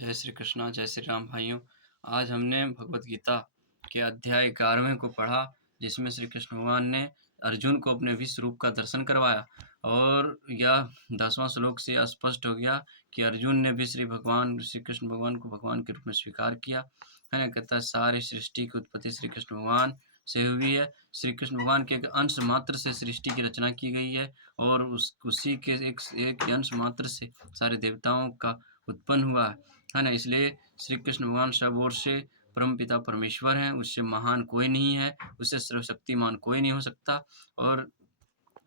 जय श्री कृष्णा, जय श्री राम भाइयों। आज हमने भगवत गीता के अध्याय 11वें को पढ़ा, जिसमें श्री कृष्ण भगवान ने अर्जुन को अपने विश्व रूप का दर्शन करवाया। और यह 10वां श्लोक से स्पष्ट हो गया कि अर्जुन ने भी श्री कृष्ण भगवान को भगवान के रूप में स्वीकार किया है ना। कहता है सारी सृष्टि की उत्पत्ति श्री कृष्ण भगवान से हुई है। श्री कृष्ण भगवान के एक अंश मात्र से सृष्टि की रचना की गई है और उसी के एक अंश मात्र से सारे देवताओं का उत्पन्न हुआ है ना। इसलिए श्री कृष्ण भगवान सब ओर से परमपिता परमेश्वर हैं, उससे महान कोई नहीं है, उससे सर्वशक्तिमान कोई नहीं हो सकता। और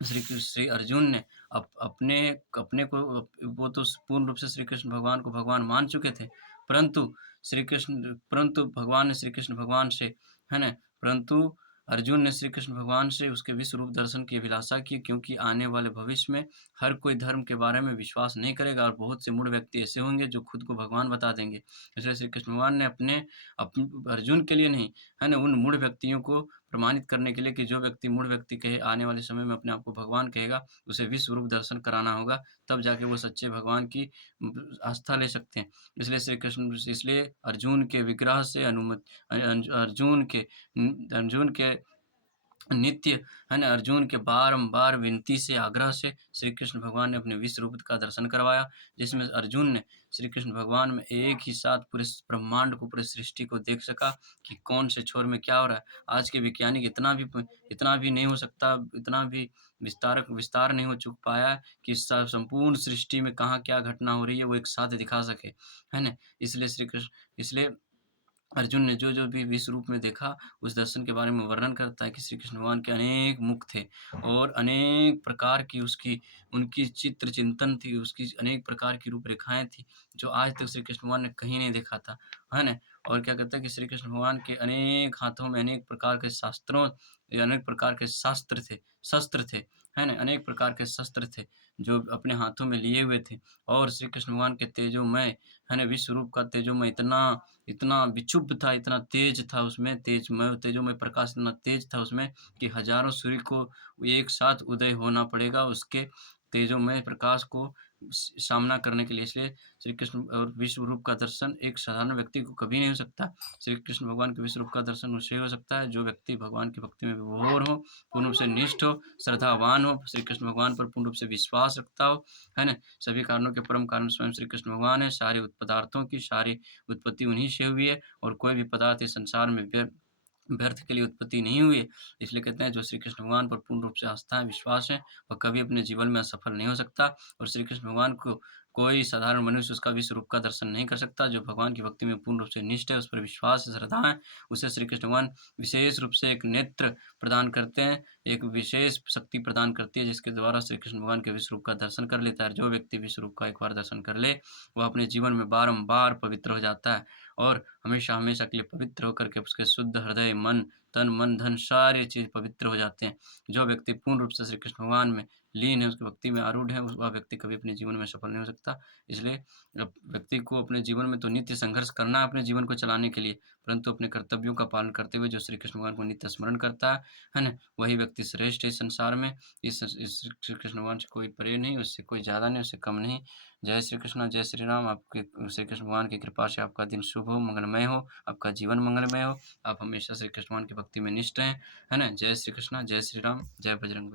श्री अर्जुन ने अपने अपने को वो तो पूर्ण रूप से श्री कृष्ण भगवान को भगवान मान चुके थे, परंतु भगवान ने श्री कृष्ण भगवान से है ना परंतु अर्जुन ने श्री कृष्ण भगवान से उसके विश्व रूप दर्शन की अभिलाषा की, क्योंकि आने वाले भविष्य में हर कोई धर्म के बारे में विश्वास नहीं करेगा और बहुत से मूढ़ व्यक्ति ऐसे होंगे जो खुद को भगवान बता देंगे। इसलिए श्री कृष्ण भगवान ने अर्जुन के लिए नहीं, है ना, उन मूढ़ व्यक्तियों को प्रमाणित करने के लिए कि जो व्यक्ति मूढ़ व्यक्ति कहे आने वाले समय में अपने आप को भगवान कहेगा, उसे विश्व रूप दर्शन कराना होगा, तब जाके वो सच्चे भगवान की आस्था ले सकते हैं। इसलिए अर्जुन के विग्रह से अर्जुन के नित्य है ना, अर्जुन के बारंबार विनती से आग्रह से श्री कृष्ण भगवान ने अपने विश्व रूप का दर्शन करवाया, जिसमें अर्जुन ने श्री कृष्ण भगवान में एक ही साथ पूरे ब्रह्मांड को, पूरी सृष्टि को देख सका कि कौन से छोर में क्या हो रहा है। आज के वैज्ञानिक इतना भी नहीं हो सकता, इतना भी विस्तार नहीं हो चुक पाया है कि संपूर्ण सृष्टि में कहाँ क्या घटना हो रही है वो एक साथ दिखा सके, है ना। इसलिए अर्जुन ने जो भी विश्व रूप में देखा, उस दर्शन के बारे में वर्णन करता है कि श्री कृष्ण भगवान के अनेक मुख थे और अनेक प्रकार की उनकी चित्र चिंतन थी, उसकी अनेक प्रकार की रूपरेखाएँ थी, जो आज तक श्री कृष्ण भगवान ने कहीं नहीं देखा था, है ना। और क्या कहता है कि श्री कृष्ण भगवान के अनेक हाथों में अनेक प्रकार के अनेक प्रकार के शस्त्र थे, है ना, अनेक प्रकार के शस्त्र थे, जो अपने हाथों में लिए हुए थे। और श्री कृष्ण भगवान के तेजोमय, है ना, विश्व रूप का तेजोमय इतना विक्षुब्ध था, इतना तेज था उसमें, तेजोमय प्रकाश इतना तेज था उसमें कि हजारों सूर्य को एक साथ उदय होना पड़ेगा उसके तेजोमय प्रकाश को सामना करने के लिए। इसलिए श्री कृष्ण और विश्व रूप का दर्शन एक साधारण व्यक्ति को कभी नहीं हो सकता। श्री कृष्ण भगवान के विश्व रूप का दर्शन उसे हो सकता है जो व्यक्ति भगवान की भक्ति में विभोर हो, पूर्ण रूप से निष्ठ हो, श्रद्धावान हो, श्री कृष्ण भगवान पर पूर्ण रूप से विश्वास रखता हो, है ना। सभी कारणों के परम कारण स्वयं श्री कृष्ण भगवान है। सारे पदार्थों की सारी उत्पत्ति उन्हीं से हुई है और कोई भी पदार्थ इस संसार में व्यर्थ के लिए उत्पत्ति नहीं हुई है। इसलिए कहते हैं जो श्री कृष्ण भगवान पर पूर्ण रूप से आस्था है, विश्वास है, वह कभी अपने जीवन में असफल नहीं हो सकता। और श्री कृष्ण भगवान को कोई साधारण मनुष्य उसका विश्व रूप का दर्शन नहीं कर सकता। जो भगवान की भक्ति में पूर्ण रूप से निष्ठ है, उस पर विश्वास है, श्रद्धा है, उसे श्री कृष्ण भगवान विशेष रूप से एक नेत्र प्रदान करते हैं, एक विशेष शक्ति प्रदान करती है, जिसके द्वारा श्री कृष्ण भगवान के विश्व रूप का दर्शन कर लेता है। जो व्यक्ति विश्व रूप का एक बार दर्शन कर ले, वह अपने जीवन में बारंबार पवित्र हो जाता है और हमेशा के लिए पवित्र होकर के उसके शुद्ध हृदय, तन, मन, धन सारे चीज़ पवित्र हो जाते हैं। जो व्यक्ति पूर्ण रूप से श्री कृष्ण भगवान में लीन है, उसकी भक्ति में आरूढ़ है, वह व्यक्ति कभी अपने जीवन में सफल नहीं हो सकता। इसलिए व्यक्ति को अपने जीवन में तो नित्य संघर्ष करना है अपने जीवन को चलाने के लिए, परंतु अपने कर्तव्यों का पालन करते हुए जो श्री कृष्ण भगवान को नित्य स्मरण करता है ना, वही व्यक्ति श्रेष्ठ है इस संसार में। इस श्री कृष्ण भगवान से कोई परे नहीं, उससे कोई ज़्यादा नहीं, उससे कम नहीं। जय श्री कृष्ण, जय श्री राम। आपके श्री कृष्ण भगवान की कृपा से आपका दिन शुभ हो, मंगलमय हो, आपका जीवन मंगलमय हो, आप हमेशा श्री कृष्ण भगवान की भक्ति में निष्ठ रहें, है ना। जय श्री कृष्ण, जय श्री राम, जय बजरंग बली।